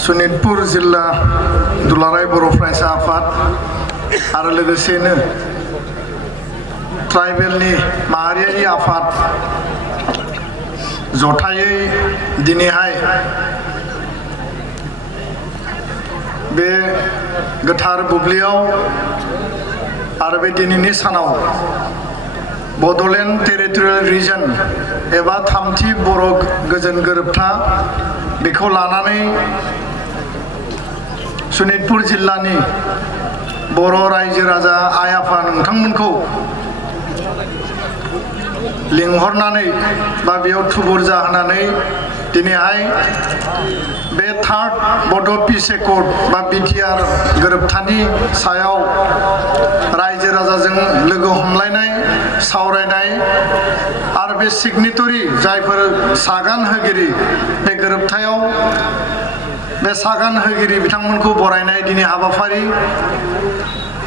सनितपुर जिल्ला दुलाराय बर' फरायसा आफाद आरो लोगोसेनो ट्राइबेलनि माहारियारि आफाद जथायै दिनैहाय बे गोथार बुब्लियाव आरो बे दिनैनि सानाव बड'लेण्ड टेरिटरियेल रिजन एबा थामथि बर' गोजोन गोरोबथा बेखौ लानानै सनितपुर जिल्लानि बर' रायजो राजा आइ आफा नोंथांमोनखौ लिंहरनानै बा बेयाव थुबुर जाहोनानै दिनैहाय बे थार्ड बड' पिस एकर्ड बा बिटिआर गोरोबथानि सायाव रायजो राजाजों लोगो हमलायनाय सावरायनाय आरो बे सिगनेटरि जायफोर सागान होगिरि बे गोरोबथायाव बे सागान होगिरि बिथांमोनखौ बरायनाय दिनै हाबाफारि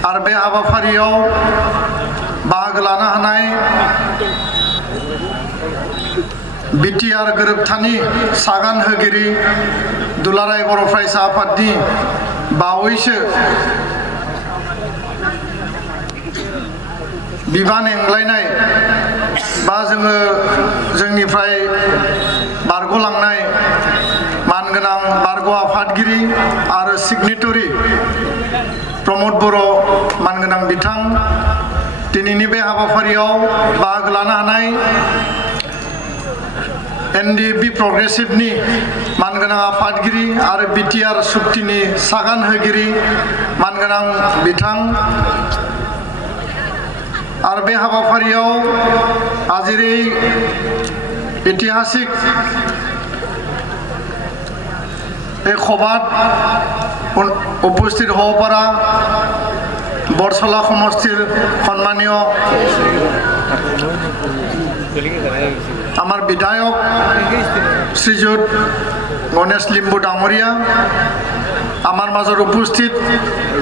आरो बे हाबाफारियाव बाहागो लानो हानाय बिटिआर गोरोबथानि सागान होगिरि दुलाराय बर' फरायसा आफादनि बावैसो बिबान एंग्लायनाय बा जोंनिफ्राय बारग'लांनाय मानगोनां बारग' आफादगिरि आरो सिगनेटरि प्रमद बर' मानगोनां बिथां दिनैनि बे हाबाफारियाव बाहागो लानो हानाय एनडिएफबि प्रग्रेसिभनि मानगोनां आफादगिरि आरो बिटिआर सुक्तिनि सागान होगिरि मानगोनां बिथां आरो बे हाबाफारियाव आजिरै ऐतिहासिक एक खबाद उपस्थित হব পৰা বৰছলা সমষ্টিৰ সন্মানীয় আমাৰ বিধায়ক শ্ৰীযুত গণেশ লিম্বু ডাঙৰীয়া আমাৰ মাজত উপস্থিত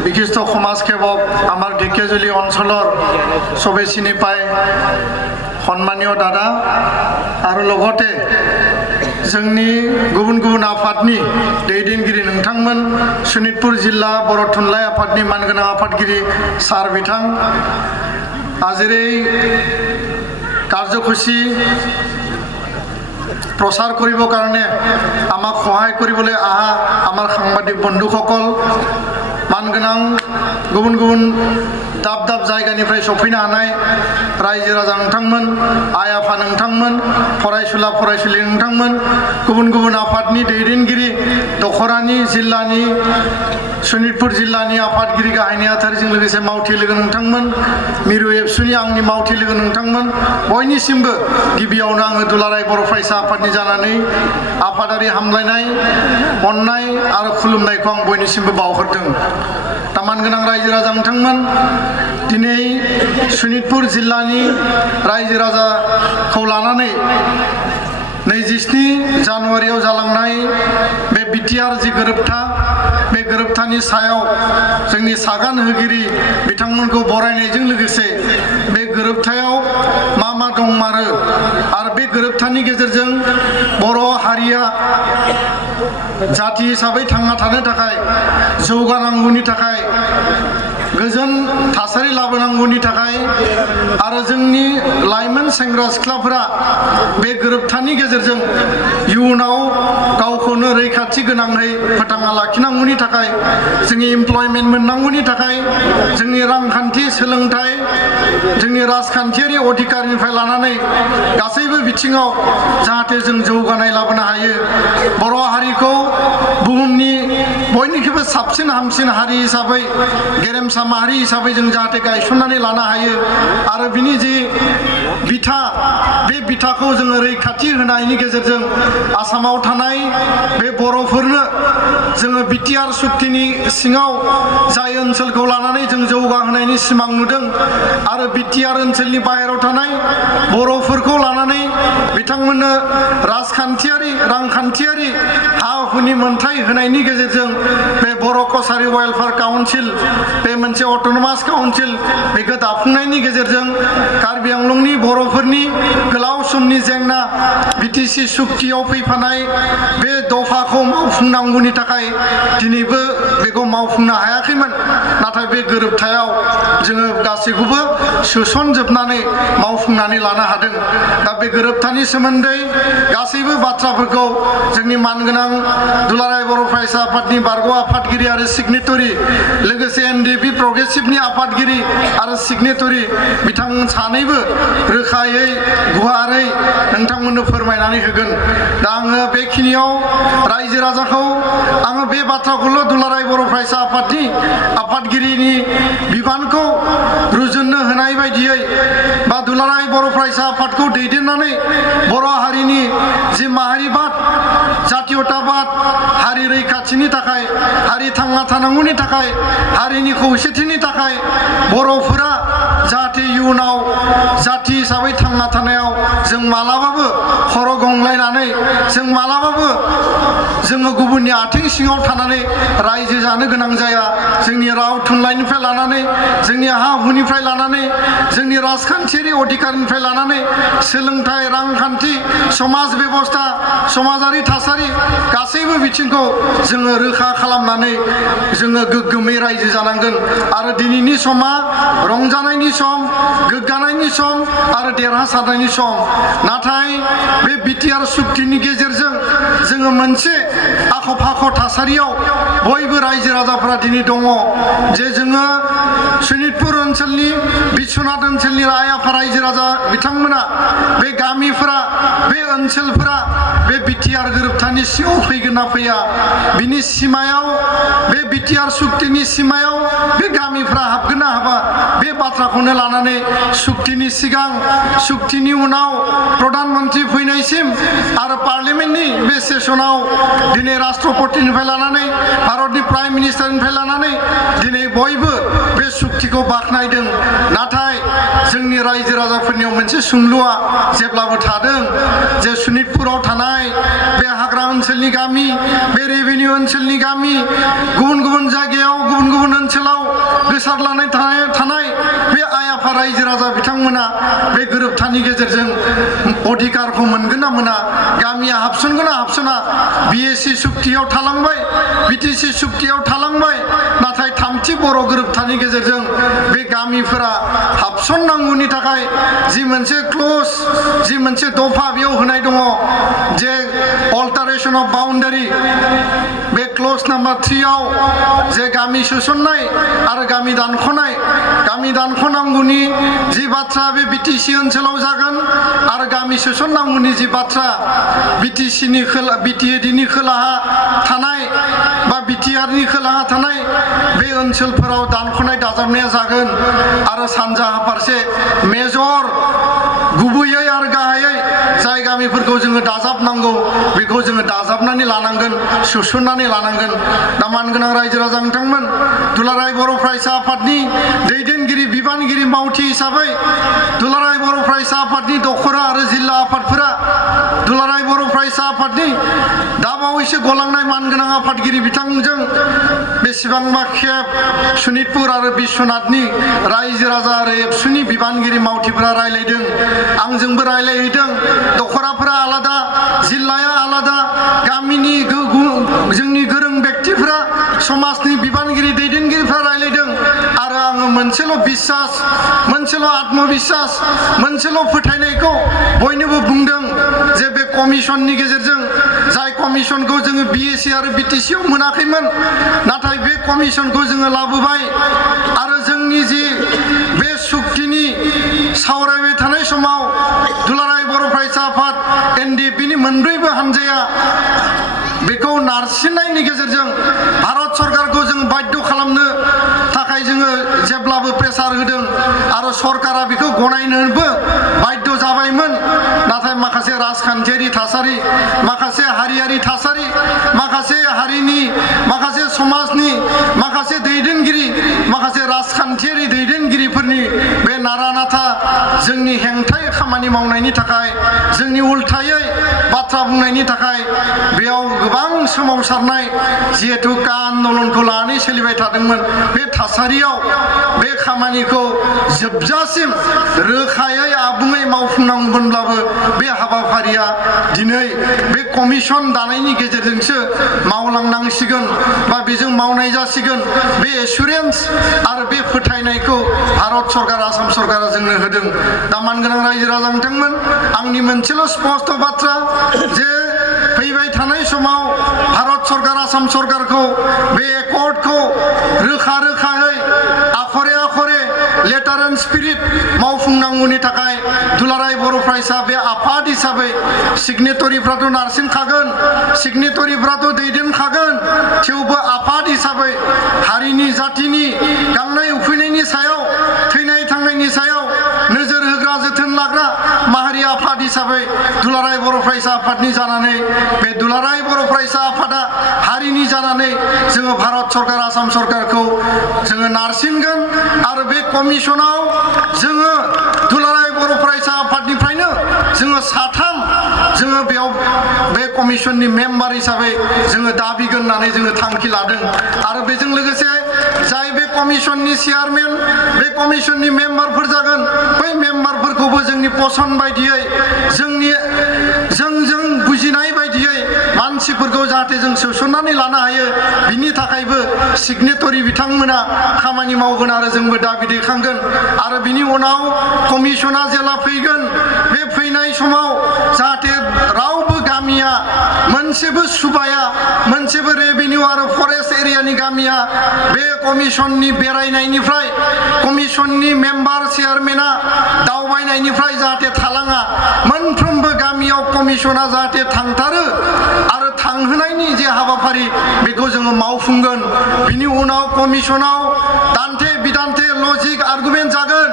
বিশিষ্ট সমাজসেৱক আমাৰ ঢেকিয়াজুলি অঞ্চলৰ সবে চিনি পায় সন্মানীয় দাদা আৰু লগতে जोंनि गुबुन गुबुन आफादनि दैदेनगिरि नोंथांमोन सनितपुर जिल्ला बर' थुनलाइ आफादनि मानगोनां आफादगिरि सार बिथां आजिरै কাৰ্যসূচী প্ৰচাৰ কৰিবৰ কাৰণে আমাক সহায় কৰিবলৈ আহা আমাৰ সাংবাদিক বন্ধুসকল মানগোনাं गुबुन गुबुन दाब दाब जायगानिफ्राय सफैनो हानाय रायजो राजा नोंथांमोन आइ आफा नोंथांमोन फरायसुला फरायसुलि नोंथांमोन गुबुन गुबुन आफादनि दैदेनगिरि दखरानि जिल्लानि सनितपुर जिल्लानि आफादगिरि गाहाय नेहाथारिजों लोगोसे मावथि लोगो नोंथांमोन मिरु एबसुनि आंनि मावथि लोगो नोंथांमोन बयनिसिमबो गिबियावनो आङो दुलाराय बर' फरायसा आफादनि जानानै आफादारि हामलायनाय अननाय आरो खुलुमनायखौ आं बयनिसिमबो बावहरदों मानगोनां रायजो राजा नोंथांमोन दिनै सनितपुर जिल्लानि रायजो राजाखौ लानानै 27 जानुवारियाव जालांनाय बे बिटिआर जि गोरोबथा बे गोरोबथानि सायाव जोंनि सागान होगिरि बिथांमोनखौ बरायनायजों लोगोसे बे गोरोबथायाव मा दंमारो आरो बे गोरोबथानि गेजेरजों बर' हारिया जाति हिसाबै थांना थानो थाखाय जौगानांगौनि थाखाय गोजोन थासारि लाबोनांगौनि थाखाय आरो जोंनि लाइमोन सेंग्रा सिख्लाफोरा बे गोरोबथानि गेजेरजों इयुनाव गावखौनो रैखाथि गोनाङै फोथांना लाखिनांगौनि थाखाय जोंनि एमप्लयमेन्ट मोननांगौनि थाखाय जोंनि रांखान्थि सोलोंथाइ जोंनि राजखान्थियारि अधिकारनिफ्राय लानानै गासैबो बिथिङाव जाहाथे जों जौगानाय लाबोनो हायो बर' हारिखौ बुहुमनि बयनिख्रुइबो साबसिन हामसिन हारि हिसाबै गेरेमसा माहारि हिसाबै जों जाहाथे गायसननानै लानो हायो आरो बिनि जि बिथा बे बिथाखौ जोङो रैखाथि होनायनि गेजेरजों आसामाव थानाय बे बर'फोरनो जोङो बिटिआर सुक्तिनि सिङाव जाय ओनसोलखौ लानानै जों जौगाहोनायनि सिमां नुदों आरो बिटिआर ओनसोलनि बाहेरायाव थानाय बर'फोरखौ लानानै बिथांमोननो राजखान्थियारि रांखान्थियारि हा हुनि मोनथाय होनायनि गेजेरजों बे बर' कसारि वेलफेयार काउन्सिल बे मोनसे अट'नमास काउन्सिल बेखौ दाफुंनायनि गेजेरजों कार्बि आंलंनि बर'फोरनि गोलाव समनि जेंना बिटिसि सुक्तियाव फैफानाय बे दफाखौ मावफुंनांगौनि थाखाय दिनैबो बेखौ मावफुंनो हायाखैमोन नाथाय बे गोरोबथायाव जोङो गासैखौबो सोसनजोबनानै मावफुंनानै लानो हादों दा बे गोरोबथानि सोमोन्दै गासैबो बाथ्राफोरखौ जोंनि मानगोनां दुलाराय बर' फरायसा आफादनि बारग' आफादगिरि आरो सिगनेटरि लोगोसे एनडिएफबि प्रग्रेसिभनि आफादगिरि आरो सिगनेटरि बिथांमोन सानैबो रोखायै गुवारै नोंथांमोननो फोरमायनानै होगोन दा आङो बेखिनियाव रायजो राजाखौ आङो बे बाथ्राखौल' दुलाराय बर' फरायसा आफादनि आफादगिरिनि बिबानखौ रुजुननो होनाय बायदियै बा दुलाराय बर' फरायसा आफादखौ दैदेननानै बर' हारिनि जि माहारिबाद जातीयताबाद हारि रैखाथिनि थाखाय हारि थांना थानांगौनि थाखाय हारिनि खौसेथिनि थाखाय बर'फोरा जाहाथे इयुनाव जाति हिसाबै थांना थानायाव जों मालाबाबो खर' गंलायनानै जों मालाबाबो जोङो गुबुननि आथिं सिङाव थानानै रायजो जानो गोनां जाया जोंनि राव थुनलाइनिफ्राय लानानै जोंनि हा हुनिफ्राय लानानै जोंनि राजखान्थियारि अधिकारनिफ्राय लानानै सोलोंथाइ रांखान्थि समाज बेबस्था समाजारि थासारि गासैबो बिथिंखौ जोङो रोखा खालामनानै जोङो गोग्गोमै रायजो जानांगोन आरो दिनैनि समा रंजानायनि सम गोग्गानायनि सम आरो देरहासारनायनि सम नाथाय बे बिटिआर सुक्तिनि गेजेरजों जोङो मोनसे आख' फाख' थासारियाव बयबो रायजो राजाफ्रा दिनै दङ जे जोङो सनितपुर ओनसोलनि बिश्वनाथ ओनसोलनि आइ आफा रायजो राजा बिथांमोना बे गामिफोरा बे ओनसोलफोरा बे बिटिआर गोरोबथानि सिङाव फैगोन ना फैया बिनि सिमायाव बे बिटिआर सुक्तिनि सिमायाव बे गामिफ्रा हाबगोन ना हाबा बे बाथ्राखौनो लानानै सुक्तिनि सिगां सुक्तिनि उनाव प्रधान मन्त्रि फैनायसिम आरो पार्लियामेन्टनि बे सेसनाव दिनै राष्ट्रपतिनिफ्राय लानानै भारतनि प्राइम मिनिस्टारनिफ्राय लानानै दिनै बयबो बे सुक्तिखौ बाख्नायदों नाथाय जोंनि रायजो राजाफोरनियाव मोनसे सोंलुआ जेब्लाबो थादों जे सनितपुराव थानाय बे हाग्रा ओनसोलनि गामि बे रेभिनिउ ओनसोलनि गामि गुबुन गुबुन जायगायाव गुबुन गुबुन ओनसोलाव गोसारलानाय थानाय बे आइ आफा रायजो राजा बिथांमोना बे गोरोबथानि गेजेरजों अधिकारखौ मोनगोन ना मोना गामिया हाबसनगोन ना हाबसना बिएसि सुक्तियाव थालांबाय बिटिसि सुक्तियाव थालांबाय नाथाय थामथि बर' गोरोबथानि गेजेरजों बे गामिफोरा हाबसननांगौनि थाखाय जि मोनसे क्लज जि मोनसे दफा बेयाव होनाय दङ जे अल्टारेशन अफ बाउन्डारि बे क्लज नाम्बार 3 आव जे गामि सोसननाय आरो गामि दानख'नांगौनि जि बाथ्रा बे बिटिसि ओनसोलाव जागोन आरो गामि सोसननांगौनि जि बाथ्रा बिटिसिनि बिटिएडिनि खोलाहा थानाय बा बिटिआरनि खोलाहा थानाय बे ओनसोलफोराव दानख'नाय दाजाबनाया जागोन आरो सानजाहा फारसे मेजर गुबैयै आरो गाहायै जाय गामिफोरखौ जोङो दाजाबनांगौ बेखौ जोङो दाजाबनानै लानांगोन सोसननानै लानांगोन दा मानगोनां रायजो राजा नोंथांमोन दुलाराय बर' फरायसा आफादनि दैदेनगिरि बिबानगिरि मावथि हिसाबै दुलाराय बर' फरायसा आफादनि दखरा आरो जिल्ला आफादफोरा दुलाराय बर' फरायसा आफादनि दाबावैसो गलांनाय मानगोनां आफादगिरि बिथांजों बेसेबांबा खेब सनितपुर आरो बिश्वनाथनि रायजो राजा आरो एबसुनि बिबानगिरि मावथिफोरा रायलायदों आंजोंबो रायलायहैदों दखराफोरा आलादा जिल्लाया आलादा गामिनि जोंनि गोरों व्यक्तिफोरा समाजनि बिबानगिरि दैदेनगिरिफ्रा रायलायदों आरो आङो मोनसेल' बिसास मोनसेल' आत्मबिसास मोनसेल' फोथायनायखौ बयनोबो बुंदों जे बे कमिसननि गेजेरजों जाय कमिसनखौ जोङो बिएसि आरो बिटिसिआव मोनाखैमोन नाथाय बे कमिसनखौ जोङो लाबोबाय आरो जोंनि जि बे सुक्तिनि सावरायबाय थानाय समाव दुलाराय बर' फरायसा आफाद एनडिएफबिनि मोनब्रैबो हानजाया बेखौ नारसिननायनि गेजेरजों भारत सरकारखौ जों बाध्य खालामनो थाखाय जोङो जेब्लाबो प्रेसार होदों आरो सरकारा बेखौ गनायनोबो बाध्य जाबायमोन नाथाय माखासे राजखान्थियारि थासारि माखासे हारियारि थासारि माखासे हारिनि माखासे समाजनि माखासे दैदेनगिरि माखासे राजखान्थियारि दैदेनगिरिफोरनि बे नारा नाथा जोंनि हेंथायै खामानि मावनायनि थाखाय जोंनि उल्थायै बाथ्रा बुंनायनि थाखाय बेयाव गोबां सोमावसारनाय जिहेतु का आन्दलनखौ लानानै सोलिबाय थादोंमोन बे थासारियाव बे खामानिखौ जोबजासिम रोखायै आबुङै मावफुंनांगौमोनब्लाबो बे हाबाफारिया दिनै बे कमिसन दानायनि गेजेरजोंसो मावलांनांसिगोन बा बेजों मावनाय जासिगोन बे एसुरेन्स आरो बे फोथायनायखौ भारत सरकार आसाम सरकारा जोंनो होदों दा मानगोनां रायजो राजा बिथांमोन आंनि मोनसेल' स्पष्ट बाथ्रा जे फैबाय थानाय समाव भारत सरकार आसाम सरकारखौ बे एकर्डखौ रोखा रोखायै Akhare Akhare letter and spirit मावफुंनांगौनि थाखाय दुलाराय बर' फरायसा बे आफाद हिसाबै सिगनेटरिफ्राथ' नारसिनखागोन सिगनेटरिफ्राथ' दैदेनखागोन थेवबो आफाद हिसाबै हारिनि जातिनि गांनाय उखैनायनि सायाव थैनाय थांनायनि सायाव नोजोर होग्रा जोथोन लाग्रा माहारि आफाद हिसाबै दुलाराय बर' फरायसा आफादनि जानानै बे दुलाराय बर' फरायसा आफादा हारिनि जानानै जोङो भारत सरकार आसाम सरकारखौ जोङो नारसिनगोन आरो बे कमिसनाव जोङो दुलाराय बर' फरायसा आफादनिफ्रायनो जोङो साथाम जोङो बेयाव बे कमिसननि मेम्बार हिसाबै जोङो दाबिगोन होननानै जोङो थांखि लादों आरो बेजों लोगोसे जाय बे कमिसननि चेयारमेन बे कमिसननि मेम्बारफोर जागोन बै मेम्बारफोरखौबो जोंनि पसन बायदियै जों बुजिनाय बायदियै मानसिफोरखौ जाहाथे जों सोसननानै लानो हायो बिनि थाखायबो सिगनेटरि बिथांमोना खामानि मावगोन आरो जोंबो दाबि दैखांगोन आरो बिनि उनाव कमिसना जेला फैगोन बे फैनाय समाव जाहाथे रावबो गामिया मोनसेबो सुबाया मोनसेबो रेभिनिउ आरो फरेस्ट एरियानि गामिया बे कमिसननि बेरायनायनिफ्राय कमिसननि मेम्बार चेयारमेना दावबायनायनिफ्राय जाहाथे थालाङा मोनफ्रोमबो गामियाव कमिसना जाहाथे थांथारो आरो थांहोनायनि जे हाबाफारि बेखौ जोङो मावफुंगोन बिनि उनाव कमिसनाव दान्थे बिदान्थे लजिक आर्गुमेन्ट जागोन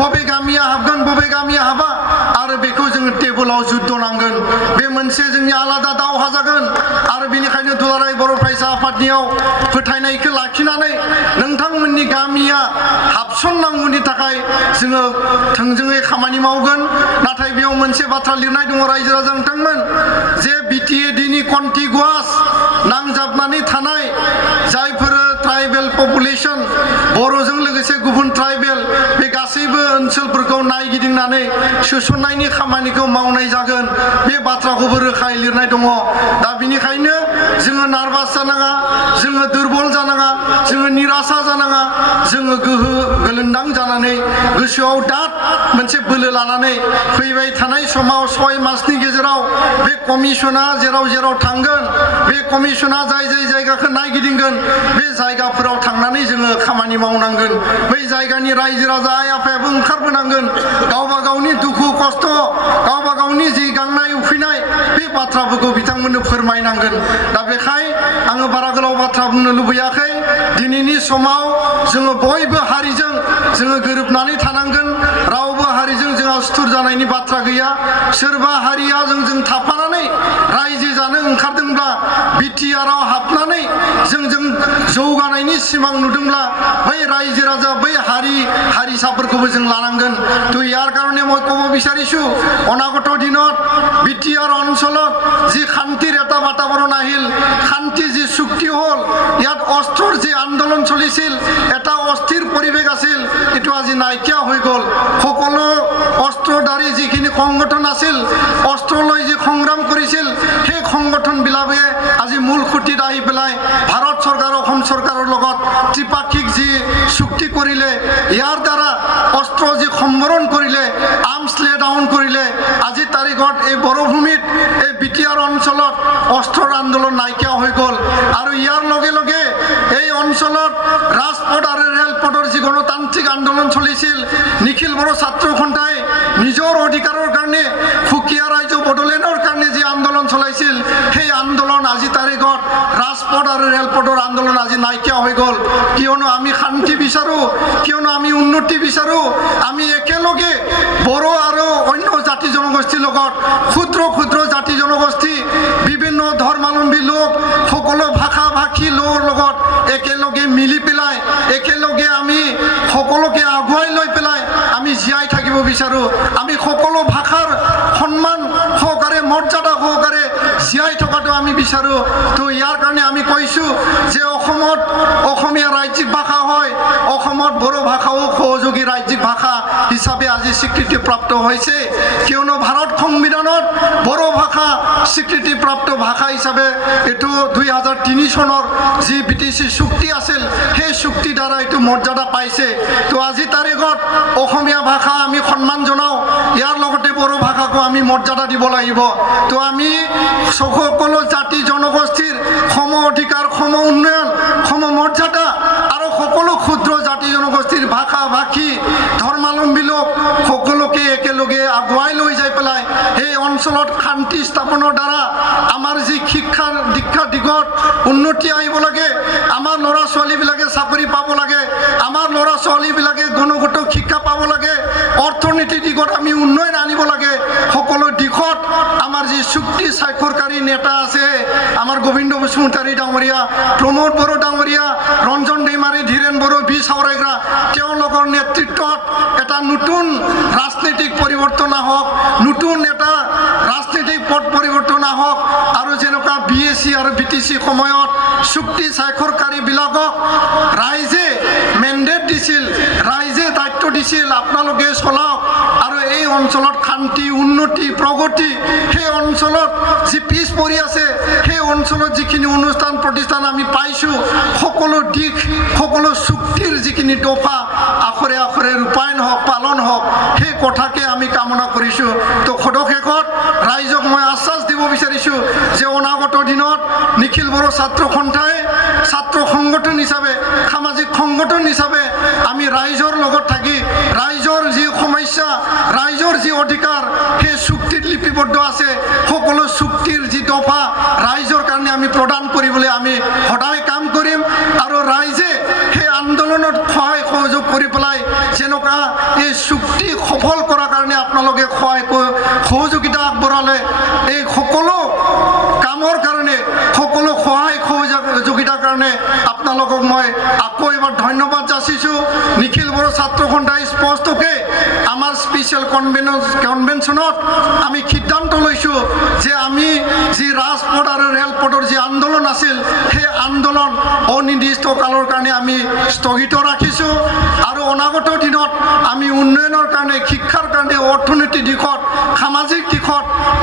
बबे गामिया हाबगोन बबे गामिया हाबा आरो बेखौ जोङो टेबोलाव जुद्ध नांगोन बे मोनसे जोंनि आलादा दावहा जागोन आरो बेनिखायनो दुलाराय बर' फरायसा आफादनियाव फोथायनायखौ लाखिनानै नोंथांमोननि गामिया हाबसननांगौनि थाखाय जोङो थोंजोङै खामानि मावगोन नाथाय बेयाव मोनसे बाथ्रा लिरनाय दङ रायजो राजा नोंथांमोन जे बिटिएडिनि कन्टिगुवास नांजाबनानै थानाय जायफोर ट्राइबेल पपुलेसन बर'जों लोगोसे गुबुन ट्राइबेल बे गासैबो ओनसोलफोरखौ नायगिदिंनानै सोसननायनि खामानिखौ मावनाय जागोन बे बाथ्राखौबो रोखायै लिरनाय दङ दा बिनिखायनो जोङो नार्भास जानाङा जोङो दुरबल जानाङा जोङो निरासा जानाङा जोङो गोहो गोलोन्दां जानानै गोसोआव दाद मोनसे बोलो लानानै फैबाय थानाय समाव 6 मासनि गेजेराव बे कमिसना जेराव जेराव थांगोन बे कमिसना जाय जाय जायगाखौ नायगिदिंगोन बे जायगाफोराव थांनानै जोङो खामानि मावनांगोन बै जायगानि रायजो राजा आइ आफायाबो ओंखारबोनांगोन गावबा गावनि दुखु खस्थ गावबा गावनि जि गांनाय उखैनाय बे बाथ्राफोरखौ बिथांमोननो फोरमायनांगोन दा बेखाय आङो बारा गोलाव बाथ्रा बुंनो लुबैयाखै दिनैनि समाव जोङो बयबो हारिजों जोङो गोरोबनानै थानांगोन रावबो हारिजों जोंहा सुथुर जानायनि बाथ्रा गैया सोरबा हारिया जों थाफानानै रायजो जानो ओंखारदोंब्ला बिटिआरआव हाबनानै जों जौगानायनि सिमां नुदोंब्ला बै रायजो राजा बै हारिसाफोरखौबो जों लानांगोन তো ইয়াৰ কাৰণে মই ক'ব বিচাৰিছোঁ অনাগত দিনত বিটিআৰ অঞ্চলত যি শান্তিৰ এটা বাতাবৰণ আহিল শান্তি যি চুক্তি হ'ল ইয়াত অস্ত্ৰৰ যি আন্দোলন চলিছিল এটা অস্থিৰ পৰিৱেশ আছিল এইটো আজি নাইকিয়া হৈ গ'ল সকলো অস্ত্ৰধাৰী যিখিনি সংগঠন আছিল অস্ত্ৰলৈ যি সংগ্ৰাম কৰিছিল সেই সংগঠনবিলাকে আজি মূল খুঁটিত আহি পেলাই ভাৰত চৰকাৰ অসম চৰকাৰৰ লগত ত্ৰিপাক্ষিক যি চুক্তি কৰিলে ইয়াৰ দ্বাৰা অস্ত্ৰ যি সম্বৰণ কৰিলে আৰ্মছ লে ডাউন কৰিলে আজি তাৰিখত এই বৰভূমিত এই বিটিআৰ অঞ্চলত অস্ত্ৰৰ আন্দোলন নাইকিয়া হৈ গ'ল আৰু ইয়াৰ লগে লগে এই অঞ্চলত ৰাজপথ আৰু ৰেলপথৰ যি গণতান্ত্ৰিক আন্দোলন চলিছিল নিখিল বড়ো ছাত্ৰ সন্থাই নিজৰ অধিকাৰৰ কাৰণে সুকীয়া ৰাজ্য বড়োলেণ্ডৰ কাৰণে যি আন্দোলন চলাইছিল সেই আন্দোলন আজি তাৰিখত ৰাজপথ আৰু ৰেলপথৰ আন্দোলন আজি নাইকিয়া হৈ গ'ল কিয়নো আমি শান্তি বিচাৰো কিয়নো আমি উন্নতি বিচাৰো আমি একেলগে বড়ো আৰু অন্য জাতি জনগোষ্ঠীৰ লগত ক্ষুদ্ৰ ক্ষুদ্ৰ জাতি জনগোষ্ঠী বিভিন্ন ধৰ্মাৱলম্বী লোক সকলো ভাষা ভাষী লোকৰ লগত একেলগে মিলি পেলাই একেলগে আমি সকলোকে আগুৱাই লৈ পেলাই আমি জীয়াই থাকিব বিচাৰো আমি সকলো ভাষাৰ সন্মান সহকাৰে মৰ্যাদা সহকাৰে জীয়াই থকাটো আমি বিচাৰোঁ তো ইয়াৰ কাৰণে আমি কৈছোঁ যে অসমত অসমীয়া ৰাজ্যিক ভাষা হয় অসমত বড়ো ভাষাও সহযোগী ৰাজ্যিক ভাষা হিচাপে আজি স্বীকৃতিপ্ৰাপ্ত হৈছে কিয়নো ভাৰত সংবিধানত বড়ো ভাষা স্বীকৃতিপ্ৰাপ্ত ভাষা হিচাপে এইটো 2003 চনৰ যি BTC চুক্তি আছিল সেই চুক্তি দ্বাৰা এইটো মৰ্যাদা পাইছে তো আজি তাৰিখত অসমীয়া ভাষা আমি সন্মান জনাওঁ ইয়াৰ লগতে বড়ো ভাষাকো আমি মৰ্যাদা দিব লাগিব তো আমি সকলো জাতি জনগোষ্ঠীৰ সম অধিকাৰ সম উন্নয়ন সম মৰ্যাদা আৰু সকলো ক্ষুদ্ৰ জাতি জনগোষ্ঠীৰ ভাষা ভাষী ধৰ্মাৱলম্বী লোক সকলোকে একেলগে আগুৱাই লৈ যাই পেলাই এই অঞ্চলত শান্তি স্থাপনৰ দ্বাৰা আমাৰ যি শিক্ষাৰ দীক্ষা দিগত উন্নতি আহিব লাগে আমাৰ ল'ৰা ছোৱালীবিলাকে চাকৰি পাব লাগে আমাৰ ল'ৰা ছোৱালীবিলাকে গুণগত শিক্ষা পাব লাগে অৰ্থনীতি দিগত আমি উন্নয়ন আনিব লাগে সকলো দিশত আমাৰ যি চুক্তি স্বাক্ষৰকাৰী নেতা আছে আমাৰ গোবিন্দ বসুমতাৰী ডাঙৰীয়া প্ৰমোদ বড়ো ডাঙৰীয়া ৰঞ্জন দৈমাৰী ধীৰেন বড়ো বি চাওৰাইগৰা তেওঁলোকৰ নেতৃত্বত এটা নতুন ৰাজনৈতিক পৰিৱৰ্তন আহক নতুন এটা ৰাজনৈতিক পথ পৰিৱৰ্তন আহক আৰু যেনেকুৱা BSc আৰু BTC সময়ত চুক্তি স্বাক্ষৰকাৰীবিলাকক ৰাইজে মেণ্ডেট দিছিল ৰাইজে দায়িত্ব দিছিল আপোনালোকে চলাওক আৰু এই অঞ্চলত শান্তি উন্নতি প্ৰগতি সেই অঞ্চলত যি পিছ পৰি আছে সেই অঞ্চলত যিখিনি অনুষ্ঠান প্ৰতিষ্ঠান আমি পাইছোঁ সকলো দিশ সকলো চুক্তিৰ যিখিনি দফা আখৰে আখৰে ৰূপায়ণ হওক পালন হওক সেই কথাকে আমি কামনা কৰিছোঁ তো সদশেষত ৰাইজক মই আশ্বাস দিব বিচাৰিছোঁ যে অনাগত দিনত নিখিল বড়ো ছাত্ৰ সন্থাই ছাত্ৰ সংগঠন হিচাপে সামাজিক সংগঠন হিচাপে আমি ৰাইজৰ লগত থাকি ৰাইজৰ যি সমস্যা ৰাইজৰ যি অধিকাৰ সেই চুক্তিত লিপিবদ্ধ আছে সকলো চুক্তিৰ যি দফা ৰাইজৰ কাৰণে আমি প্ৰদান কৰিবলৈ আমি সদায় কাম কৰিম আৰু ৰাইজে সেই আন্দোলনত সহায় সহযোগ কৰি পেলাই যেনেকুৱা এই চুক্তি সফল কৰাৰ কাৰণে আপোনালোকে সহায় সহযোগিতা আগবঢ়ালে এই সকলো কামৰ কাৰণে সকলো সহায় সহযোগিতাৰ কাৰণে আপোনালোকক মই আকৌ এবাৰ ধন্যবাদ যাচিছোঁ নিখিল বড়ো ছাত্ৰ সন্থাই স্পষ্টকৈ আমাৰ স্পেচিয়েল কনভেনশ্যনত আমি সিদ্ধান্ত লৈছোঁ যে আমি যি ৰাজপথ আৰু ৰেলপথৰ যি আন্দোলন আছিল সেই আন্দোলন অনিৰ্দিষ্ট কালৰ কাৰণে আমি স্থগিত ৰাখিছোঁ আৰু অনাগত দিনত আমি উন্নয়নৰ কাৰণে শিক্ষাৰ কাৰণে অৰ্থনৈতিক দিশত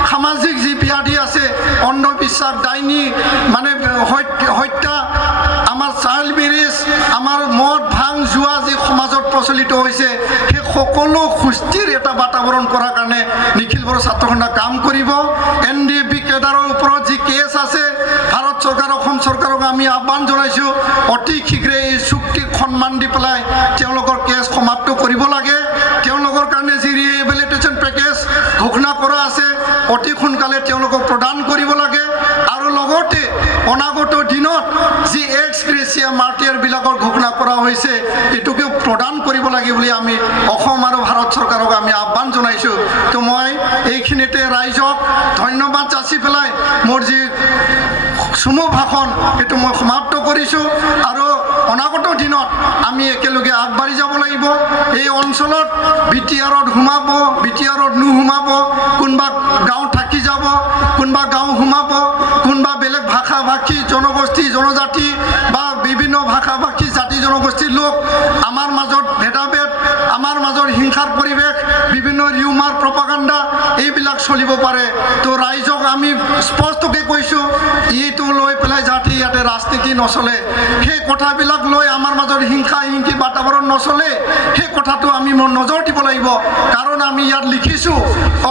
সামাজিক যি ব্যাধি আছে অন্ধবিশ্বাস ডাইনী মানে হত্যা আমাৰ চাইল্ড মেৰেজ আমাৰ মদ ভাং জুৱা যি সমাজত প্ৰচলিত হৈছে সেই সকলো সুস্থিৰ এটা বাতাবৰণ কৰাৰ কাৰণে নিখিল বড়ো ছাত্ৰ সন্থা কাম কৰিব NDAP কেডাৰৰ ওপৰত যি কেছ আছে ভাৰত চৰকাৰ অসম চৰকাৰক আমি আহ্বান জনাইছোঁ অতি শীঘ্ৰে এই চুক্তিক সন্মান দি পেলাই তেওঁলোকৰ কেছ সমাপ্ত কৰিব লাগে তেওঁলোকৰ কাৰণে যি ৰিহেবিলিটেশ্যন পেকেজ ঘোষণা কৰা আছে অতি সোনকালে তেওঁলোকক প্ৰদান কৰিব লাগে আৰু লগতে অনাগত দিনত যি এক্স গ্ৰেচিয়া মাৰ্টিয়াৰবিলাকৰ ঘোষণা কৰা হৈছে এইটোকে প্ৰদান কৰিব লাগে বুলি আমি অসম আৰু ভাৰত চৰকাৰক আমি আহ্বান জনাইছোঁ তো মই এইখিনিতে ৰাইজক ধন্যবাদ যাচি পেলাই মোৰ যি চমু ভাষণ এইটো মই সমাপ্ত কৰিছোঁ আৰু অনাগত দিনত আমি একেলগে আগবাঢ়ি যাব লাগিব এই অঞ্চলত BTRত সোমাব BTRত নোসোমাব কোনোবা গাঁও থাকি যাব কোনোবা গাঁও সোমাব কোনোবা বেলেগ ভাষা ভাষী জনগোষ্ঠী জনজাতি বা বিভিন্ন ভাষা ভাষী জাতি জনগোষ্ঠীৰ লোক আমাৰ মাজত ভেদাভেদ আমাৰ মাজত হিংসাৰ পৰিৱেশ বিভিন্ন ৰিউমাৰ প্ৰপাগাণ্ডা এইবিলাক চলিব পাৰে তো ৰাইজক আমি স্পষ্টকৈ কৈছোঁ এইটো লৈ পেলাই জাতি ইয়াতে ৰাজনীতি নচলে সেই কথাবিলাক লৈ আমাৰ মাজত হিংসা হিংসি বাতাবৰণ নচলে সেই কথাটো আমি নজৰ দিব লাগিব কাৰণ আমি ইয়াত লিখিছোঁ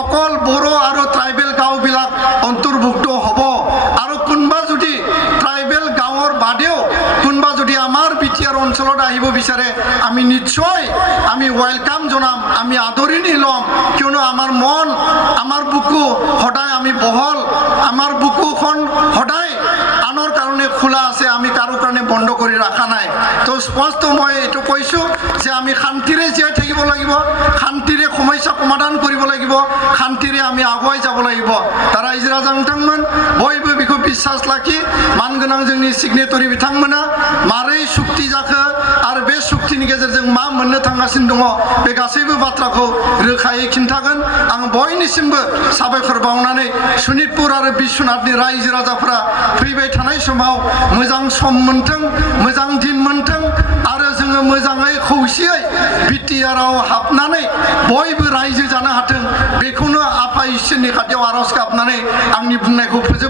অকল বড়ো আৰু ট্ৰাইবেল গাঁওবিলাক অন্তৰ্ভুক্ত হ'ব আৰু কোনোবা যদি ট্ৰাইবেল গাঁৱৰ বাদেও কোনোবা যদি আমাৰ BTR অঞ্চলত আহিব বিচাৰে আমি নিশ্চয় আমি ৱেলকাম জনাম আমি আদৰণি ল'ম কিয়নো আমাৰ মন আমাৰ বুকু সদায় আমি বহল আমাৰ বুকুখন সদায় আনৰ কাৰণে খোলা আছে আমি কাৰো কাৰণে বন্ধ কৰি ৰখা নাই তো স্পষ্ট মই এইটো কৈছোঁ যে আমি শান্তিৰে জীয়াই থাকিব লাগিব শান্তিৰে সমস্যা সমাধান কৰিব লাগিব শান্তিৰে আমি আগুৱাই যাব লাগিব তারা रायजो राजा नोंथांमोन बयबो बेखौ बिश्वास लाखि मान गोनां जोंनि सिगनेटरि बिथांमोना मारै सुक्ति जाखो आरो बे सुक्तिनि गेजेरजों मा मोननो थांगासिनो दङ बे गासैबो बाथ्राखौ रोखायै खिन्थागोन आं बयनिसिमबो साबायखर बावनानै सनितपुर आरो बिश्वनाथनि रायजो राजाफोरा फैबाय थानाय समाव मोजां सम मोनथों मोजां दिन मोनथों आरो जोङो मोजाङै खौसेयै बिटिआरआव हाबनानै बयबो रायजो जानो हाथों बेखौनो आफा इसोरनि खाथियाव आर'ज गाबनानै आंनि बुंनायखौ फोजोब